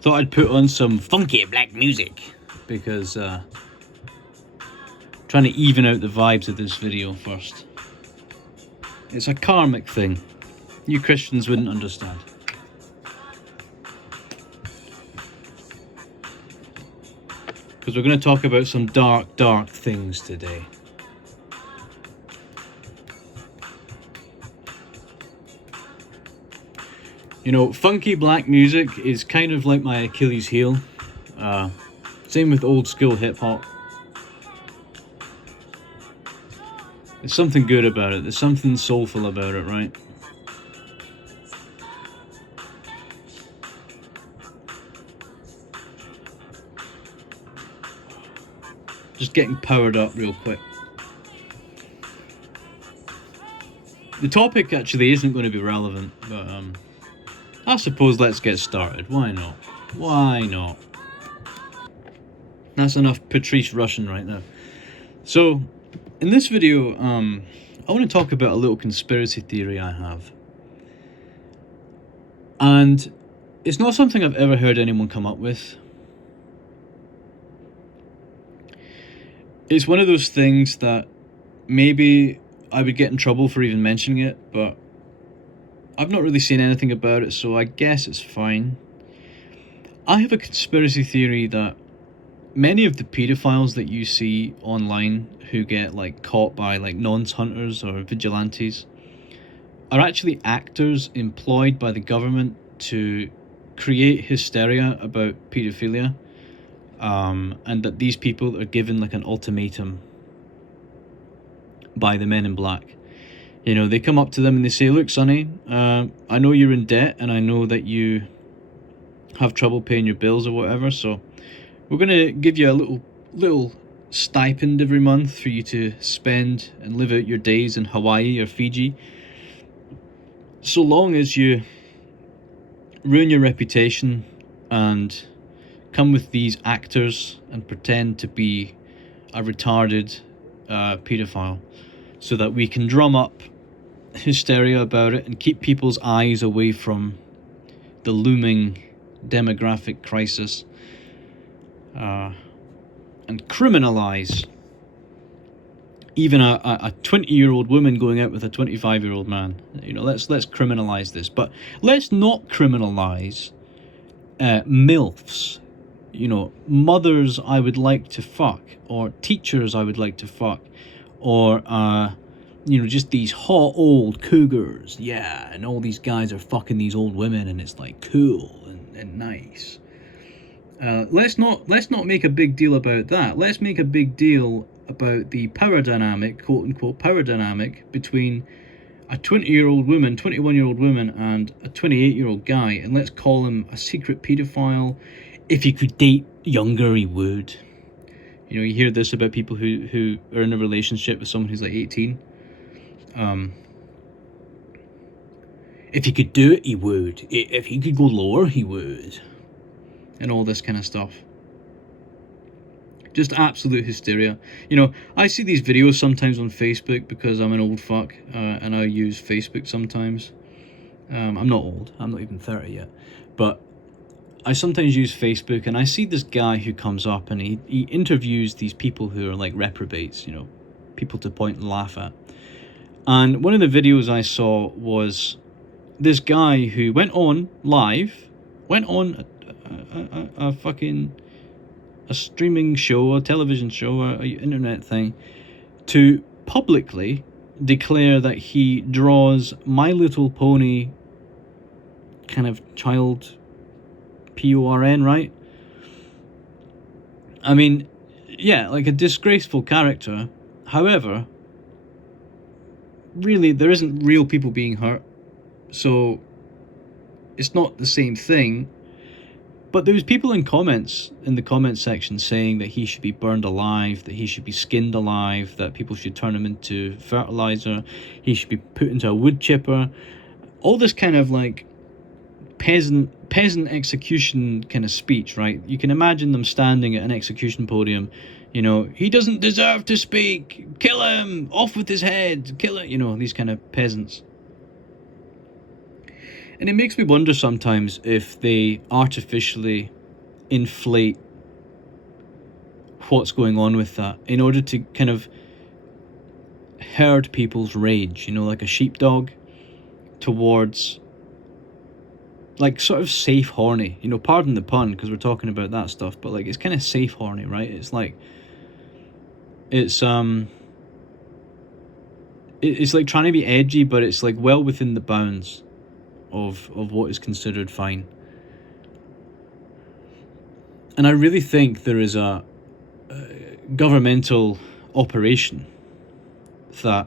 Thought I'd put on some funky black music because trying to even out the vibes of this video first. It's a karmic thing. You Christians wouldn't understand. Because we're going to talk about some dark, dark things today. You know, funky black music is kind of like my Achilles heel. Same with old school hip hop. There's something good about it. There's something soulful about it, right? Just getting powered up real quick. The topic actually isn't going to be relevant, but I suppose let's get started. Why not? Why not? That's enough Patrice Russian right now. So, in this video, I want to talk about a little conspiracy theory I have. And it's not something I've ever heard anyone come up with. It's one of those things that maybe I would get in trouble for even mentioning it, but I've not really seen anything about it, so I guess it's fine. I have a conspiracy theory that many of the pedophiles that you see online who get like caught by like nonce hunters or vigilantes are actually actors employed by the government to create hysteria about pedophilia, and that these people are given like an ultimatum by the men in black. You know, they come up to them and they say, look, Sonny, I know you're in debt and I know that you have trouble paying your bills or whatever, so we're going to give you a little stipend every month for you to spend and live out your days in Hawaii or Fiji, so long as you ruin your reputation and come with these actors and pretend to be a retarded pedophile, so that we can drum up hysteria about it and keep people's eyes away from the looming demographic crisis, and criminalize even a 20-year-old woman going out with a 25-year-old man. You know, let's criminalize this, but let's not criminalize MILFs. You know, mothers I would like to fuck, or teachers I would like to fuck, or you know, just these hot old cougars, yeah, and all these guys are fucking these old women and it's like cool and nice. Let's not make a big deal about that. Let's make a big deal about the power dynamic, quote unquote power dynamic, between a 20-year-old woman, 21-year-old woman and a 28-year-old guy, and let's call him a secret pedophile. If he could date younger, he would. You know, you hear this about people who are in a relationship with someone who's like 18. If he could do it, he would. If he could go lower, he would. And all this kind of stuff. Just absolute hysteria. You know, I see these videos sometimes on Facebook because I'm an old fuck, and I use Facebook sometimes. I'm not old. I'm not even 30 yet. But I sometimes use Facebook, and I see this guy who comes up and he interviews these people who are like reprobates, you know, people to point and laugh at. And one of the videos I saw was this guy who went on live, went on a fucking a streaming show, a television show, a internet thing, to publicly declare that he draws My Little Pony kind of child porn, right? I mean, yeah, like a disgraceful character. However, really, there isn't real people being hurt, so it's not the same thing. But there was people in the comments section saying that he should be burned alive, that he should be skinned alive, that people should turn him into fertilizer, he should be put into a wood chipper. All this kind of like peasant execution kind of speech, right? You can imagine them standing at an execution podium, you know, he doesn't deserve to speak, kill him, off with his head, kill it, you know, these kind of peasants. And it makes me wonder sometimes if they artificially inflate what's going on with that in order to kind of herd people's rage, you know, like a sheepdog towards, like, sort of safe horny, you know, pardon the pun because we're talking about that stuff, but like it's kind of safe horny, right? It's like it's like trying to be edgy, but it's like well within the bounds of what is considered fine. And I really think there is a governmental operation that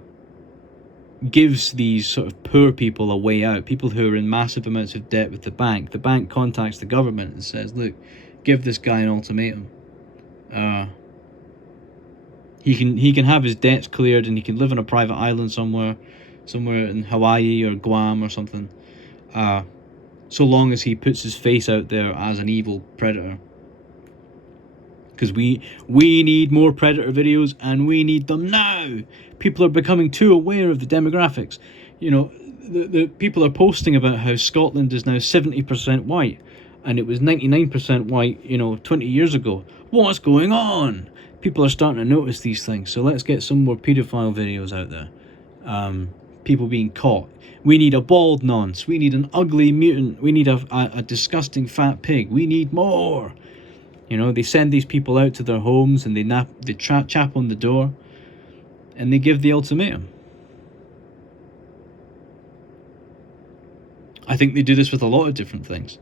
gives these sort of poor people a way out, people who are in massive amounts of debt with the bank. The bank contacts the government and says, look, give this guy an ultimatum. He can have his debts cleared and he can live on a private island somewhere in Hawaii or Guam or something, so long as he puts his face out there as an evil predator. Because we need more predator videos, and we need them now. People are becoming too aware of the demographics. You know, the people are posting about how Scotland is now 70% white, and it was 99% white, you know, 20 years ago. What's going on? People are starting to notice these things. So let's get some more paedophile videos out there. People being caught. We need a bald nonce. We need an ugly mutant. We need a disgusting fat pig. We need more. You know, they send these people out to their homes and they chap on the door and they give the ultimatum. I think they do this with a lot of different things.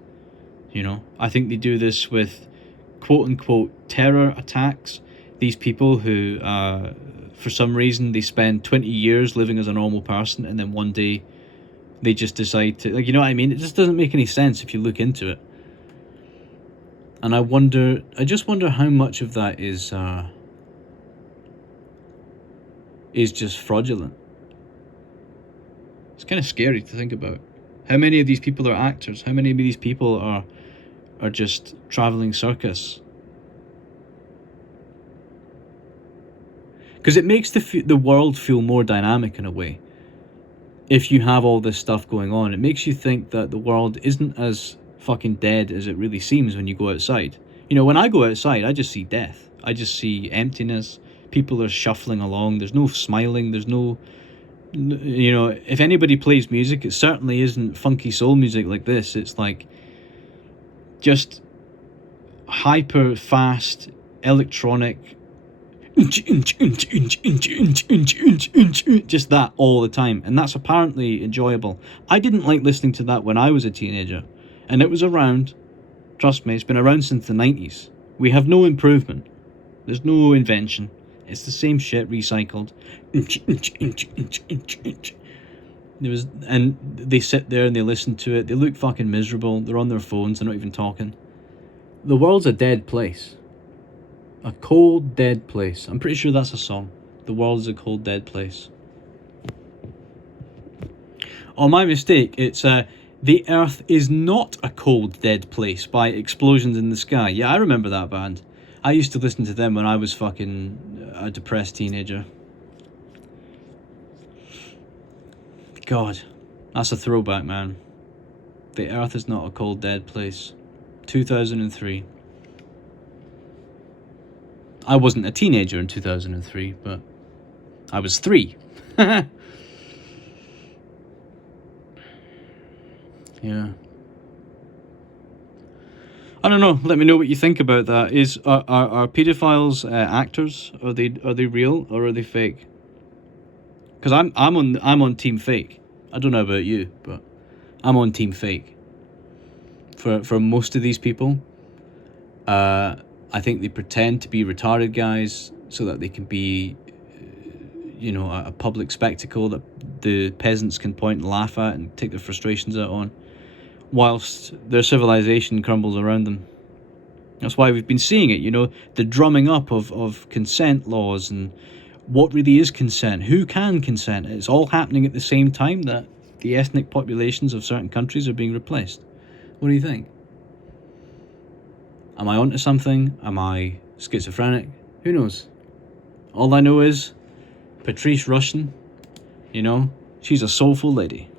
You know, I think they do this with quote-unquote terror attacks. These people who, for some reason, they spend 20 years living as a normal person and then one day they just decide to, like, you know what I mean? It just doesn't make any sense if you look into it. And I just wonder how much of that is just fraudulent. It's kind of scary to think about. How many of these people are actors? How many of these people are just traveling circus? Because it makes the world feel more dynamic in a way. If you have all this stuff going on, it makes you think that the world isn't as fucking dead as it really seems when you go outside. You know, when I go outside, I just see death. I just see emptiness. People are shuffling along. There's no smiling. There's no, you know, if anybody plays music, it certainly isn't funky soul music like this. It's like just hyper fast electronic, just that all the time, and that's apparently enjoyable. I didn't like listening to that when I was a teenager, and it was around, trust me, it's been around since the 90s. We have no improvement. There's no invention. It's the same shit recycled. And they sit there and they listen to it. They look fucking miserable. They're on their phones. They're not even talking. The world's a dead place. A cold, dead place. I'm pretty sure that's a song. The world is a cold, dead place. Oh, my mistake. It's The Earth is Not a Cold, Dead Place by Explosions in the Sky. Yeah, I remember that band. I used to listen to them when I was fucking a depressed teenager. God, that's a throwback, man. The Earth is Not a Cold, Dead Place. 2003. I wasn't a teenager in 2003, but I was 3. Yeah. I don't know. Let me know what you think about that. Are pedophiles actors? Are they real or are they fake? Because I'm on team fake. I don't know about you, but I'm on team fake. For most of these people, I think they pretend to be retarded guys so that they can be, you know, a public spectacle that the peasants can point and laugh at and take their frustrations out on, whilst their civilization crumbles around them. That's why we've been seeing it, you know, the drumming up of consent laws and what really is consent, who can consent. It's all happening at the same time that the ethnic populations of certain countries are being replaced. What do you think? Am I onto something? Am I schizophrenic? Who knows? All I know is Patrice Rushen, you know, she's a soulful lady.